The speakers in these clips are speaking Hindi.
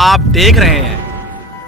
आप देख रहे हैं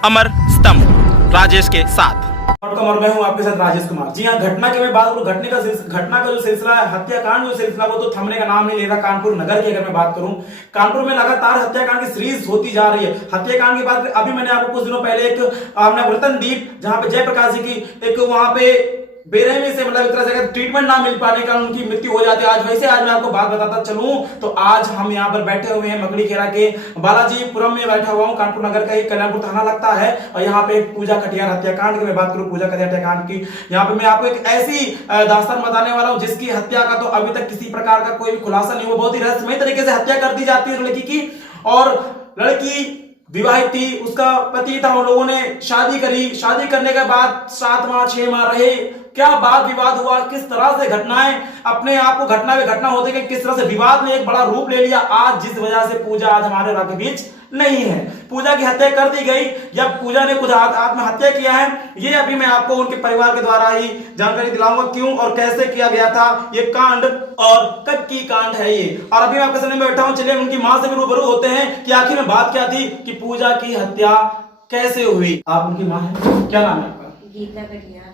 अमर स्तंभ राजेश के साथ। और मैं हूं आपके साथ राजेश कुमार। जी हाँ, घटना की मैं बात करूं, घटना का जो सिलसिला है, हत्याकांड जो सिलसिला, वो तो थमने का नाम नहीं ले रहा। कानपुर नगर की अगर मैं बात करूं, कानपुर में लगातार हत्याकांड की सीरीज होती जा रही है। हत्याकांड की बात अभी मैंने आपको कुछ दिनों पहले एक हमने रतनदीप, जहां पे जयप्रकाश जी की एक वहां पे बेरहमी से मतलब एक तरह से ट्रीटमेंट ना मिल पाने का उनकी मृत्यु हो जाती है। आज वैसे आज मैं आपको बात बताता चलूं तो आज हम यहाँ पर बैठे हुए हैं मकड़ी खेरा के बालाजीपुरम में बैठा हुआ हूँ। कानपुर नगर का ही कल्याणपुर थाना लगता है। और यहाँ पे एक पूजा कटियार हत्याकांड की मैं बात करूं, पूजा कटियार हत्याकांड की, यहाँ पे मैं आपको एक ऐसी दास्तान बताने वाला हूँ जिसकी हत्या का तो अभी तक किसी प्रकार का कोई भी खुलासा नहीं हुआ। बहुत ही रहस्यमय तरीके से हत्या कर दी जाती है लड़की की। और लड़की विवाहित थी, उसका पति था, उन लोगों ने शादी करी। शादी करने के बाद 7 माह 6 माह रहे। क्या वाद विवाद हुआ, किस तरह से घटनाएं अपने आप को घटना में घटना होते गए, किस तरह से विवाद ने एक बड़ा रूप ले लिया आज, जिस वजह से पूजा आज हमारे के बीच नहीं है। पूजा की हत्या कर दी गई या पूजा ने खुद आत्महत्या किया है, ये अभी मैं आपको उनके परिवार के द्वारा ही जानकारी दिलाऊंगा क्यों और कैसे किया गया था ये कांड और कब की कांड है ये। और अभी मैं आपके सामने बैठा हूं, चलिए उनकी मां से भी रूबरू होते हैं कि आखिर में बात क्या थी कि पूजा की हत्या कैसे हुई। आप उनकी मां हैं, क्या नाम है आपका? गीता कटियार।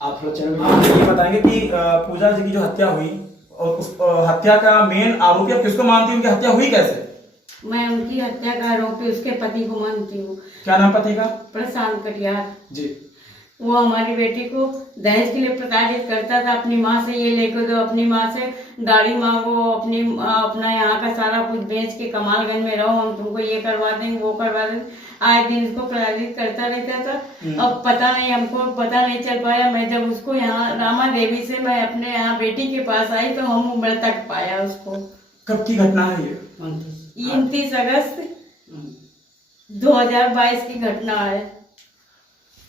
आप थोड़ा चैनल में ये बताएंगे कि पूजा जी की जो हत्या हुई और उस हत्या का मेन आरोपी आप किसको मानती हैं, उनकी हत्या हुई कैसे? मैं उनकी हत्या का आरोपी उसके पति को मानती हूँ। क्या नाम पति का? प्रशांत कटियार जी। वो हमारी बेटी को दहेज के लिए प्रताड़ित करता था। अपनी माँ से ये लेकर दो, अपनी माँ से गाड़ी मांगो, अपना यहाँ का सारा कुछ बेच के कमालगंज में रहो, हम तुमको ये करवा देंगे वो करवा देंगे। आए दिन इसको प्रताड़ित करता रहता था। अब पता नहीं, हमको पता नहीं चल पाया। मैं जब उसको यहाँ रामा देवी से मैं अपने यहाँ बेटी के पास आई तो हम उम्र तक पाया उसको। कब की घटना है ये? 29 अगस्त 2022 की घटना है।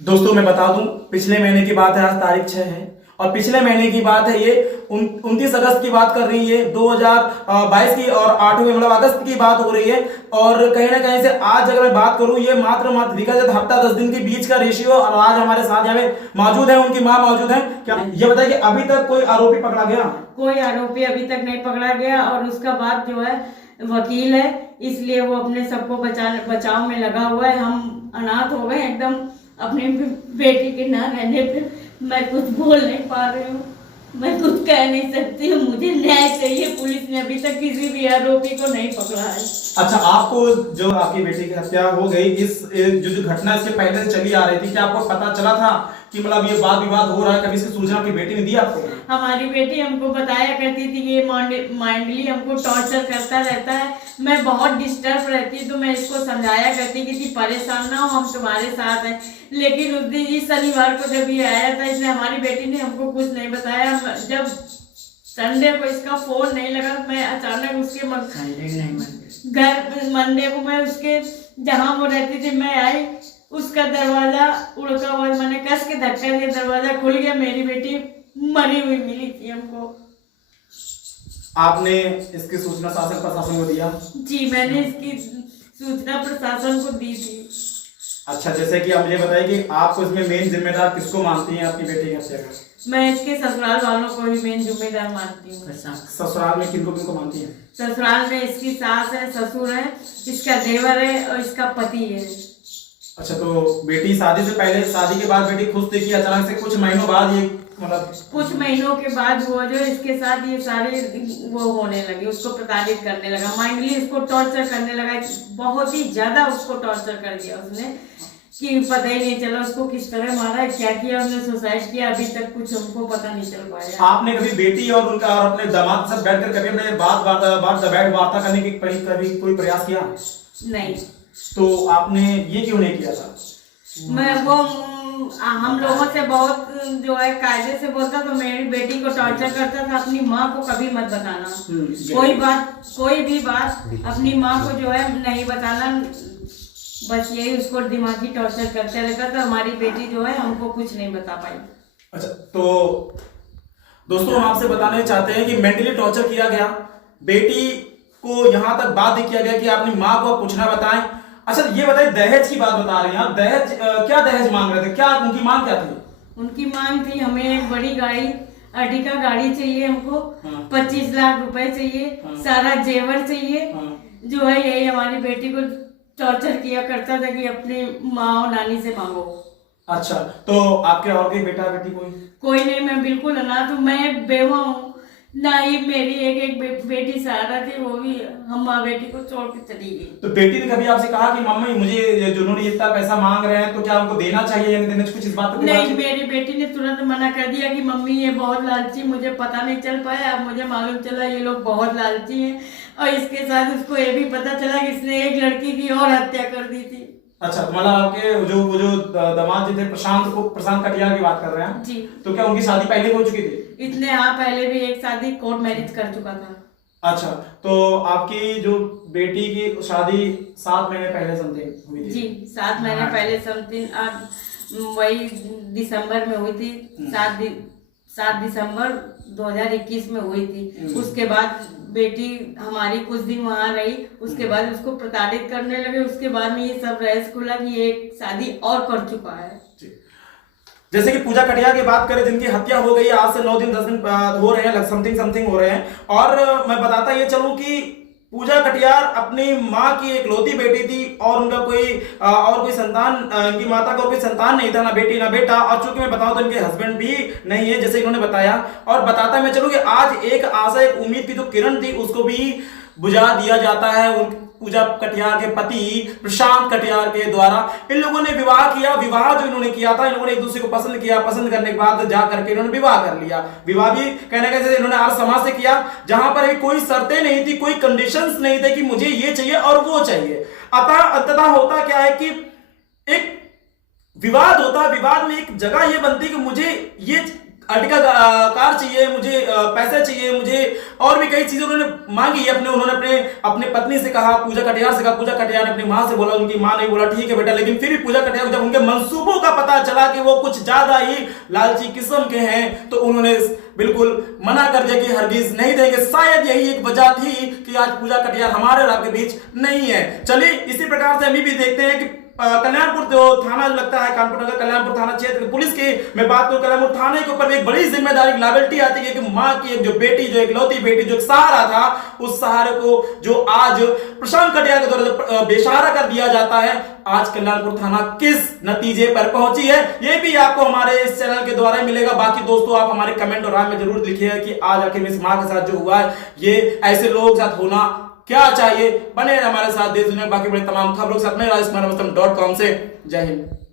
दोस्तों मैं बता दूं, पिछले महीने की बात है, आज तारीख 6 है और पिछले महीने की बात है ये। 29 अगस्त की बात कर रही है 2022 की और 8वें मतलब अगस्त की बात हो रही है। और कहीं ना कहीं से आज अगर मैं बात करूं, ये मात्र विगत हफ्ता 10 दिन के बीच का रेशियो। और आज हमारे साथ यहाँ पे मौजूद है, उनकी माँ मौजूद है। क्या ये बताइए कि अभी तक कोई आरोपी पकड़ा गया? कोई आरोपी अभी तक नहीं पकड़ा गया। और उसका बाप जो है वकील है, इसलिए वो अपने सबको बचाव में लगा हुआ है। हम अनाथ हो गए एकदम अपनी बेटी के ना रहने पे। मैं कुछ बोल नहीं पा रही हूँ, मैं कुछ कह नहीं सकती हूँ। मुझे न्याय चाहिए। पुलिस ने अभी तक किसी भी आरोपी को नहीं पकड़ा है। अच्छा, आपको जो आपकी बेटी की हत्या हो गई, इस जो घटना इससे पहले से चली आ रही थी, क्या आपको पता चला था कि मतलब ये वाद विवाद हो रहा है? कभी इसकी सूचना आपकी बेटी ने दी आपको? हमारी बेटी हमको बताया करती थी ये माइंडली हमको टॉर्चर करता रहता है। मैं बहुत डिस्टर्ब रहती तो मैं इसको समझाया करती कि परेशान ना हो, हम तुम्हारे साथ हैं। लेकिन उस दिन इस शनिवार को जब ये आया था, इसने हमारी बेटी ने हमको कुछ नहीं बताया। जब संडे को इसका फोन नहीं लगा, मैं अचानक उसके घर मंडे को मैं उसके जहाँ वो रहती थी मैं आई, उसका दरवाजा उड़का हुआ, मैंने कस के धक्का दिया, दरवाजा खुल गया, मेरी बेटी मरी हुई मिली थी हमको। आपने इसकी सूचना शासन प्रशासन को दिया? जी, मैंने इसकी सूचना प्रशासन को दी थी। अच्छा, जैसे कि आप ये बताइए कि आपको इसमें मेन जिम्मेदार किसको मानती हैं आपकी बेटी की हत्या का? मैं इसके ससुराल वालों को ही मेन जिम्मेदार मानती हूँ। ससुराल में किनको किनको मानती हैं? ससुराल में इसकी सास है, ससुर है, इसका देवर है और इसका पति है। अच्छा, तो बेटी शादी से पहले, शादी के बाद बेटी खुश थी कि अचानक से कुछ महीनों बाद ये मतलब कुछ महीनों के बाद वो जो इसके साथ ये सारे वो होने लगे, उसको प्रताड़ित करने लगा, माइंडली इसको टॉर्चर करने लगा। बहुत ही ज्यादा उसको टॉर्चर कर दिया उसने कि पता ही नहीं चला उसको किस तरह मारा, क्या किया उसने, सुसाइड किया, अभी तक कुछ हमको पता नहीं चल पाया। आपने कभी बेटी और उनका और अपने दामाद से बैठकर कभी अपने बैठ वार्ता करने की कभी कोई प्रयास किया? नहीं। तो आपने ये क्यों नहीं किया था? मैं वो हम लोगों से बहुत जो है कायदे से बोलता, तो मेरी बेटी को टॉर्चर करता था। अपनी माँ को कभी मत बताना, कोई भी बात अपनी माँ को जो है नहीं बताना। बस यही उसको दिमागी टॉर्चर करते रहता था। हमारी बेटी जो है हमको कुछ नहीं बता पाई। अच्छा, तो दोस्तों हम आपसे बताना चाहते हैं कि मेंटली टॉर्चर किया गया, बेटी को यहाँ तक बाध्य किया गया कि अपनी माँ को कुछ ना बताएं। अच्छा, ये बताइए, दहेज की बात बता रहे हैं आप, दहेज क्या दहेज मांग रहे थे, क्या उनकी मांग क्या थी? उनकी मांग थी हमें एक बड़ी गाड़ी, अर्टिगा गाड़ी चाहिए हमको। 25 लाख रुपए चाहिए। सारा जेवर चाहिए। जो है यही हमारी बेटी को टॉर्चर किया करता था कि अपनी माँ और नानी से मांगो। अच्छा, तो आपके और कोई बेटा बेटी कोई नहीं, मैं बिल्कुल अनाथ हूँ, मैं एक बेवा हूँ। ना ही मेरी एक बेटी सहारा थी, वो भी हम माँ बेटी को छोड़ के चली गई। तो बेटी ने कभी आपसे कहा कि मम्मी मुझे जो उन्होंने इतना पैसा मांग रहे हैं तो क्या उनको देना चाहिए या नहीं देना चाहिए, कुछ इस बात पे नहीं, मेरी बेटी ने तुरंत मना कर दिया कि मम्मी ये बहुत लालची, मुझे पता नहीं चल पाया, अब मुझे मालूम चला ये लोग बहुत लालची हैं। और इसके साथ उसको ये भी पता चला कि इसने एक लड़की की और हत्या कर दी थी। अच्छा, तो मतलब आपके वो जो दामाद जी थे प्रशांत कटियार की बात कर रहे हैं जी। तो क्या उनकी शादी पहले हो चुकी थी? इतने पहले भी एक शादी कोर्ट मैरिज कर चुका था। अच्छा, तो आपकी जो बेटी की शादी 7 महीने पहले समथिंग हुई थी? जी, 7 महीने पहले समथिंग वही दिसंबर में हुई थी। 7 दिसंबर 2021 में हुई थी। उसके बाद बेटी हमारी कुछ दिन वहां रही, उसके बाद उसको प्रताड़ित करने लगे। उसके बाद में ये सब रहस्य खुला कि ये शादी और कर चुका है। जैसे कि पूजा कटियार की बात करें जिनकी हत्या हो गई, आज से 9 दिन 10 दिन हो रहे हैं, समथिंग हो रहे हैं। और मैं बताता ये चलूं कि पूजा कटियार अपनी माँ की एक लौती बेटी थी और उनका कोई संतान, इनकी माता का कोई संतान नहीं था, ना बेटी ना बेटा। और चूंकि मैं बताऊं तो इनके हस्बैंड भी नहीं है जैसे इन्होंने बताया। और बताता मैं चलूं कि आज एक आशा, एक उम्मीद की जो किरण थी उसको भी बुझा दिया जाता है पूजा कटियार के पति प्रशांत कटियार के द्वारा। इन लोगों ने विवाह किया। विवाह जो इन्होंने किया था, इन लोगों ने एक दूसरे को पसंद किया, पसंद करने के बाद जा करके इन्होंने विवाह कर लिया। विवाह भी कहने का इन्होंने आर्य समाज से किया, जहां पर कोई शर्तें नहीं थी, कोई कंडीशंस नहीं थे कि मुझे ये चाहिए और वो चाहिए। अतः अंततः होता क्या है कि एक विवाद होता है, विवाद में एक जगह ये बनती है कि मुझे ये अर्टिका कार चाहिए, मुझे पैसे चाहिए, मुझे और भी कई चीजें उन्होंने मांगी है। उन्होंने अपने पत्नी से कहा, पूजा कटियार से कहा। पूजा कटियार ने अपनी मां से बोला, उनकी मां ने बोला ठीक है बेटा। लेकिन फिर भी पूजा कटियार जब उनके मंसूबों का पता चला कि वो कुछ ज्यादा ही लालची किस्म के हैं तो उन्होंने बिल्कुल मना कर दिया कि हरगिज नहीं देंगे। शायद यही एक वजह थी कि आज पूजा कटियार हमारे और आपके बीच नहीं है। चलिए इसी प्रकार से हम भी देखते हैं कि कल्याणपुर जो थाना लगता है, कानपुर नगर कल्याणपुर थाना क्षेत्र की पुलिस की मैं बात करूं, कल्याणपुर थाने के ऊपर एक बड़ी जिम्मेदारी लायबिलिटी आती है कि मां की एक जो बेटी, जो एक लौती बेटी, जो एक सहारा था, उस सहारे को जो आज प्रशांत कटियार के द्वारा बेसहारा कर दिया जाता है, आज कल्याणपुर थाना किस नतीजे पर पहुंची है ये भी आपको हमारे इस चैनल के द्वारा मिलेगा। बाकी दोस्तों आप हमारे कमेंट और राय में जरूर लिखिएगा कि आज आखिर में इस मां के साथ जो हुआ है, ये ऐसे लोगों के साथ होना क्या चाहिए। बने हमारे साथ देश दुनिया बाकी बड़े तमाम खबरों के साथ में राजकुमार से। जय हिंद।